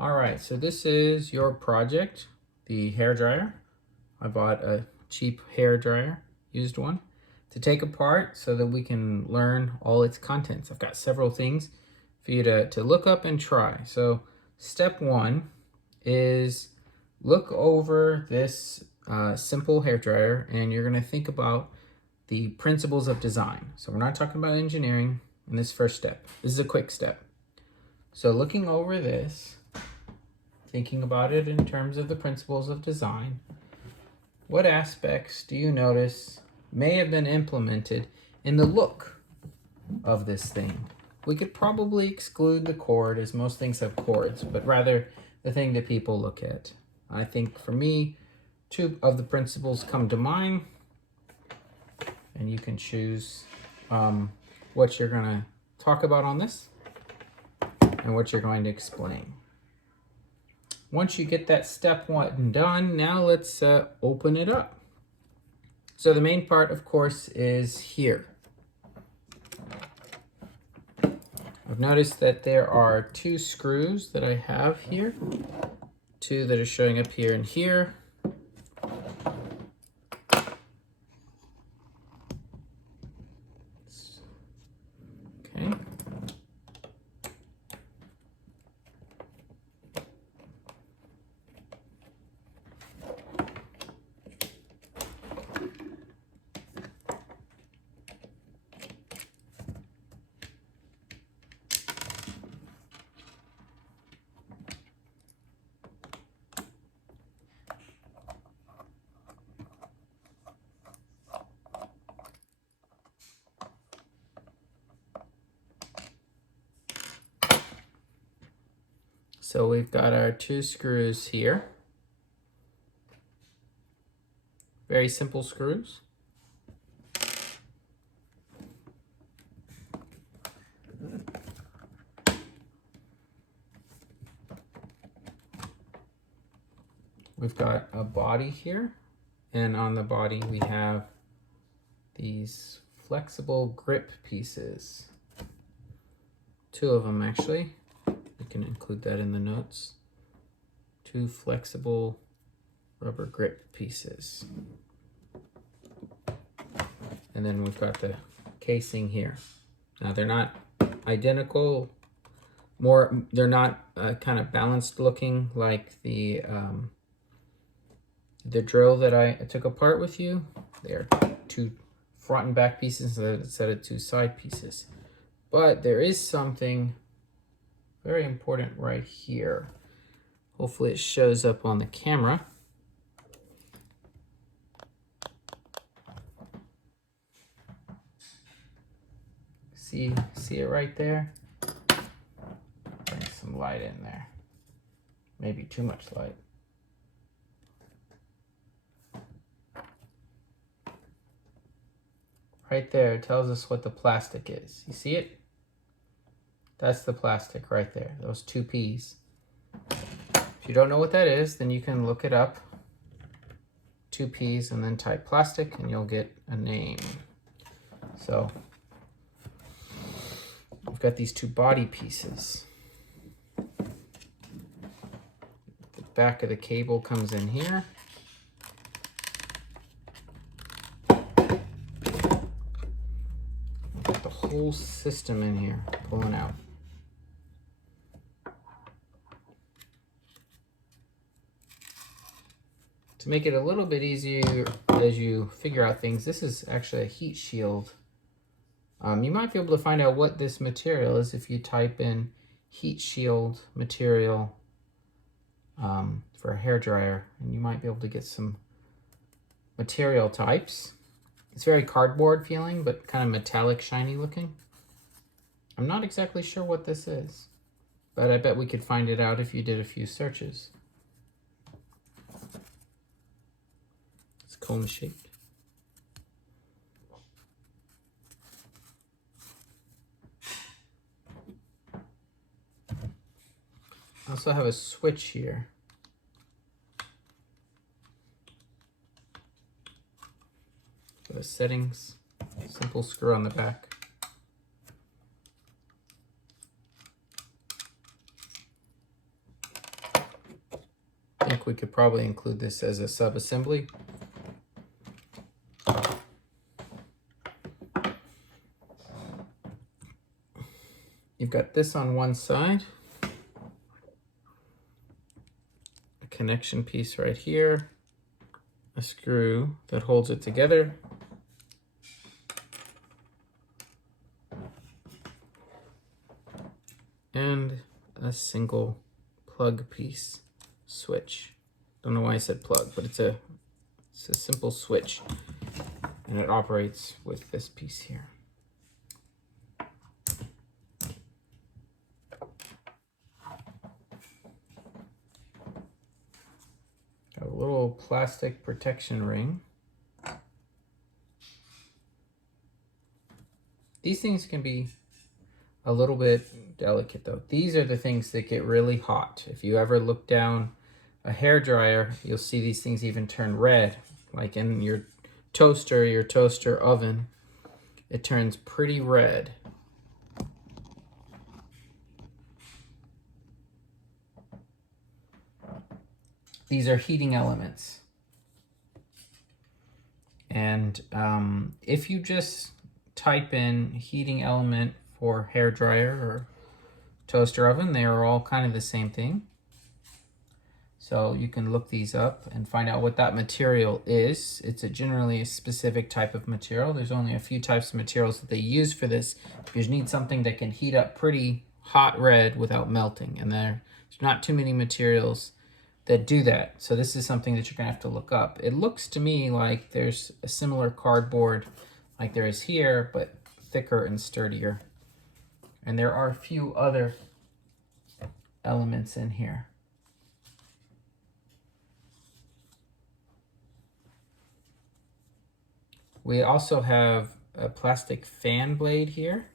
All right, so this is your project, the hair dryer. I bought a cheap hair dryer, used one, to take apart so that we can learn all its contents. I've got several things for you to look up and try. So step one is look over this simple hair dryer, and you're gonna think about the principles of design. So we're not talking about engineering in this first step. This is a quick step. So looking over this, thinking about it in terms of the principles of design, what aspects do you notice may have been implemented in the look of this thing? We could probably exclude the cord, as most things have cords, but rather the thing that people look at. I think for me, two of the principles come to mind, and you can choose what you're gonna talk about on this and what you're going to explain. Once you get that step one done, now let's open it up. So the main part, of course, is here. I've noticed that there are two screws that I have here, two that are showing up here and here. Okay. So we've got our two screws here. Very simple screws. We've got a body here, and on the body we have these flexible grip pieces. Two of them actually. We can include that in the notes. Two flexible rubber grip pieces. And then we've got the casing here. Now they're not identical. They're not kind of balanced looking like the drill that I took apart with you. They're two front and back pieces instead of two side pieces. But there is something very important right here. Hopefully it shows up on the camera. See it right there? Bring some light in there. Maybe too much light. Right there, it tells us what the plastic is. You see it? That's the plastic right there, those two P's. If you don't know what that is, then you can look it up. Two P's and then type plastic and you'll get a name. So we've got these two body pieces. The back of the cable comes in here. We've got the whole system in here pulling out. To make it a little bit easier as you figure out things, this is actually a heat shield. You might be able to find out what this material is if you type in heat shield material for a hairdryer, and you might be able to get some material types. It's very cardboard feeling, but kind of metallic, shiny looking. I'm not exactly sure what this is, but I bet we could find it out if you did a few searches. Cone shaped. I also have a switch here. For the settings, simple screw on the back. think we could probably include this as a sub-assembly. You've got this on one side, a connection piece right here, a screw that holds it together, and a single plug piece switch. Don't know why I said plug, but it's a simple switch, and it operates with this piece here. Got a little plastic protection ring. These things can be a little bit delicate though. These are the things that get really hot. If you ever look down a hair dryer, you'll see these things even turn red, like in your toaster oven. It turns pretty red. These are heating elements. And if you just type in heating element for hair dryer or toaster oven, they are all kind of the same thing. So you can look these up and find out what that material is. It's generally a specific type of material. There's only a few types of materials that they use for this, because you need something that can heat up pretty hot red without melting. And there's not too many materials that do that. So this is something that you're gonna have to look up. It looks to me like there's a similar cardboard like there is here, but thicker and sturdier. And there are a few other elements in here. We also have a plastic fan blade here.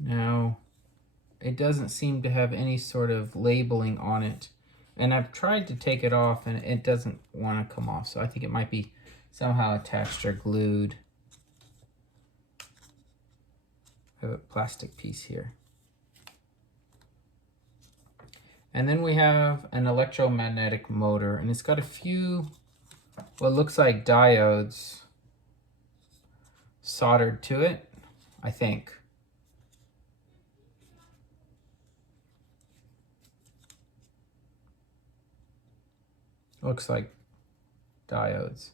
Now, it doesn't seem to have any sort of labeling on it. And I've tried to take it off and it doesn't want to come off. So I think it might be somehow attached or glued. I have a plastic piece here. And then we have an electromagnetic motor, and it's got a few, what looks like diodes soldered to it, I think. Looks like diodes.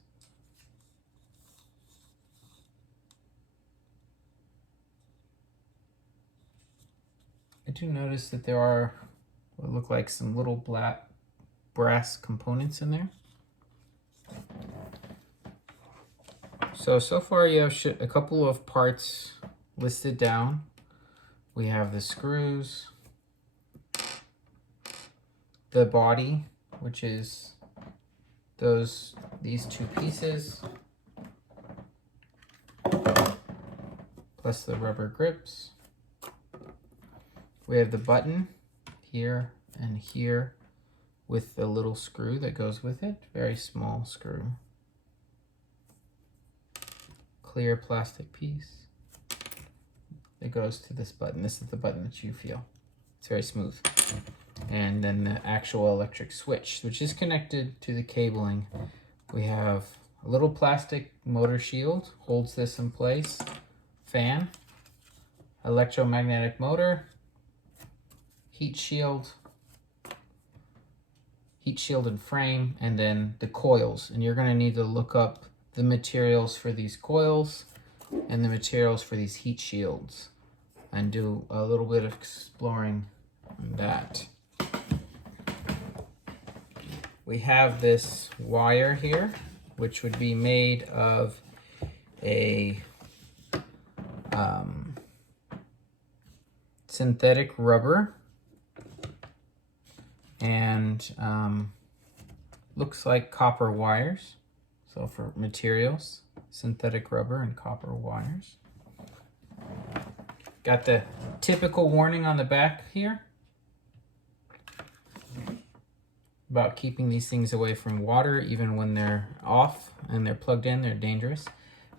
I do notice that there are what look like some little black brass components in there. So far you have a couple of parts listed down. We have the screws, the body, which is these two pieces, plus the rubber grips. We have the button here and here with the little screw that goes with it, very small screw. Clear plastic piece that goes to this button. This is the button that you feel. It's very smooth. And then the actual electric switch, which is connected to the cabling. We have a little plastic motor shield, holds this in place, fan, electromagnetic motor, heat shield and frame, and then the coils. And you're gonna need to look up the materials for these coils and the materials for these heat shields and do a little bit of exploring on that. We have this wire here, which would be made of a synthetic rubber, and looks like copper wires. So for materials, synthetic rubber and copper wires. Got the typical warning on the back here about keeping these things away from water. Even when they're off and they're plugged in, they're dangerous.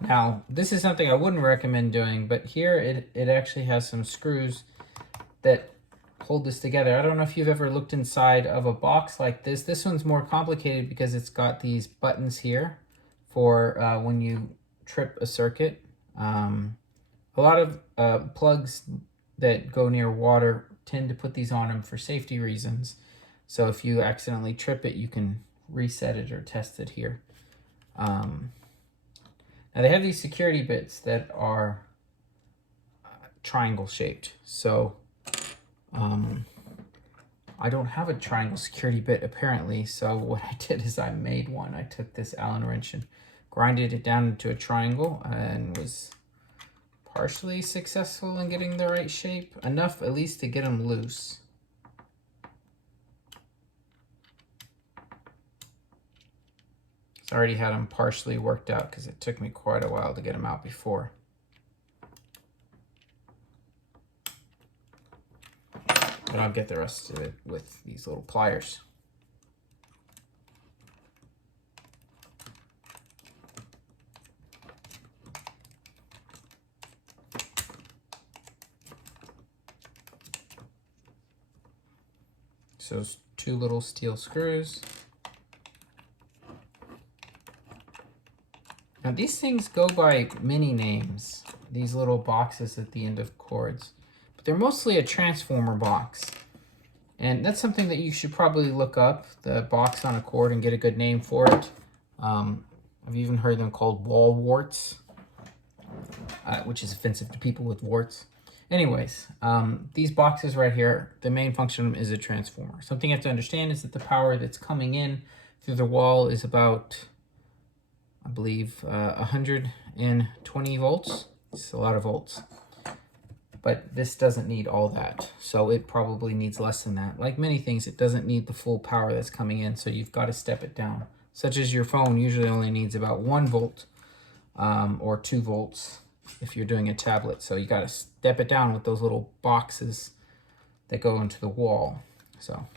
Now, this is something I wouldn't recommend doing, but here it actually has some screws that hold this together. I don't know if you've ever looked inside of a box like this. This one's more complicated because it's got these buttons here for when you trip a circuit. A lot of plugs that go near water tend to put these on them for safety reasons. So if you accidentally trip it, you can reset it or test it here. Now they have these security bits that are triangle shaped. So I don't have a triangle security bit apparently. So what I did is I made one. I took this Allen wrench and grinded it down into a triangle and was partially successful in getting the right shape. Enough at least to get them loose. I already had them partially worked out because it took me quite a while to get them out before. But I'll get the rest of it with these little pliers. So 2 little steel screws. Now these things go by many names, these little boxes at the end of cords, but they're mostly a transformer box. And that's something that you should probably look up, the box on a cord, and get a good name for it. I've even heard them called wall warts, which is offensive to people with warts. Anyways, these boxes right here, the main function is a transformer. Something you have to understand is that the power that's coming in through the wall is about, I believe, 120 volts. It's a lot of volts. But this doesn't need all that. So it probably needs less than that. Like many things, it doesn't need the full power that's coming in. So you've got to step it down. Such as your phone usually only needs about 1 volt or 2 volts if you're doing a tablet. So you got to step it down with those little boxes that go into the wall. So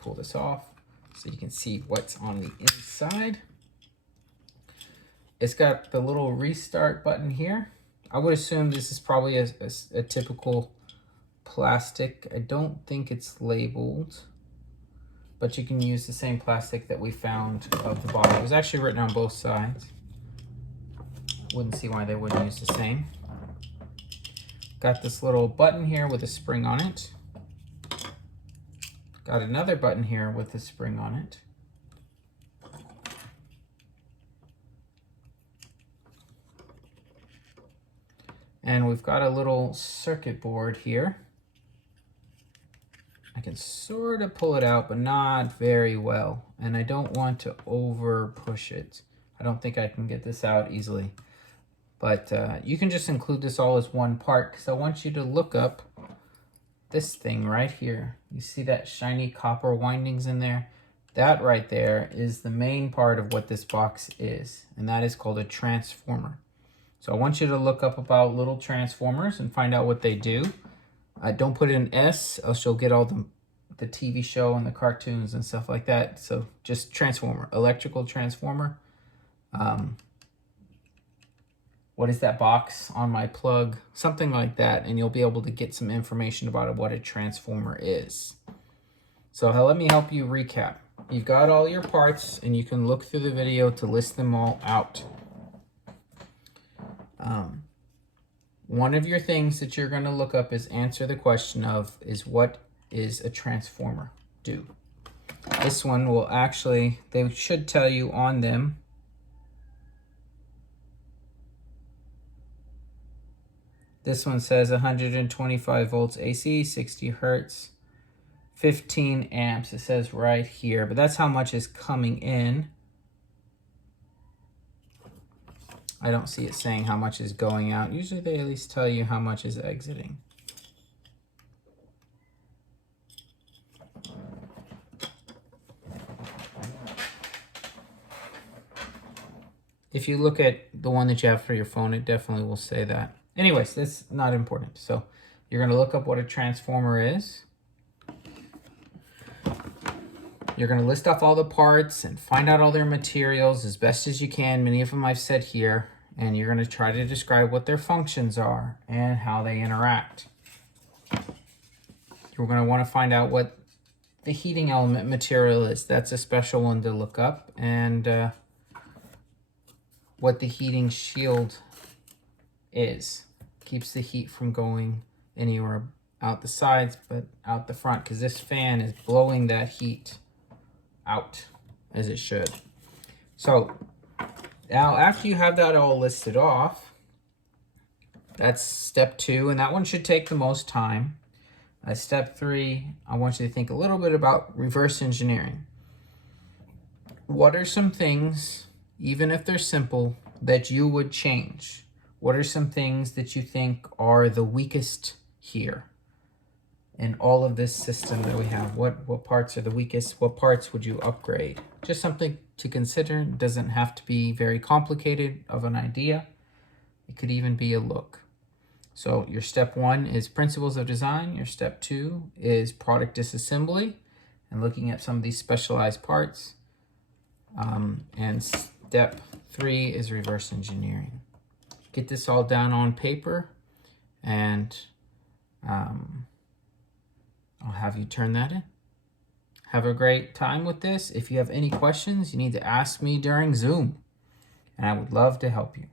pull this off so you can see what's on the inside. It's got the little restart button here. I would assume this is probably a typical plastic. I don't think it's labeled, but you can use the same plastic that we found of the bottle. It was actually written on both sides. Wouldn't see why they wouldn't use the same. Got this little button here with a spring on it. Got another button here with a spring on it. And we've got a little circuit board here. I can sort of pull it out, but not very well. And I don't want to over push it. I don't think I can get this out easily. But you can just include this all as one part, because I want you to look up this thing right here. You see that shiny copper windings in there? That right there is the main part of what this box is, and that is called a transformer. So I want you to look up about little transformers and find out what they do. Don't put an S, else you'll get all the TV show and the cartoons and stuff like that. So just transformer, electrical transformer. What is that box on my plug? Something like that, and you'll be able to get some information about what a transformer is. So let me help you recap. You've got all your parts, and you can look through the video to list them all out. One of your things that you're going to look up is answer the question of what is a transformer do? This one will actually, they should tell you on them. This one says 125 volts AC, 60 hertz, 15 amps. It says right here, but that's how much is coming in. I don't see it saying how much is going out. Usually they at least tell you how much is exiting. If you look at the one that you have for your phone, it definitely will say that. Anyways, that's not important. So you're going to look up what a transformer is. You're going to list off all the parts and find out all their materials as best as you can. Many of them I've said here. and you're going to try to describe what their functions are and how they interact. You're going to want to find out what the heating element material is. That's a special one to look up. And what the heating shield is. Keeps the heat from going anywhere out the sides, but out the front, because this fan is blowing that heat out as it should. So now after you have that all listed off, that's step 2, and that one should take the most time. Step 3, I want you to think a little bit about reverse engineering. What are some things, even if they're simple, that you would change? What are some things that you think are the weakest here in all of this system that we have? What parts are the weakest? What parts would you upgrade? Just something to consider. It doesn't have to be very complicated of an idea. It could even be a look. So your step 1 is principles of design. Your step 2 is product disassembly and looking at some of these specialized parts. And step 3 is reverse engineering. Get this all down on paper, and I'll have you turn that in. Have a great time with this. If you have any questions, you need to ask me during Zoom, and I would love to help you.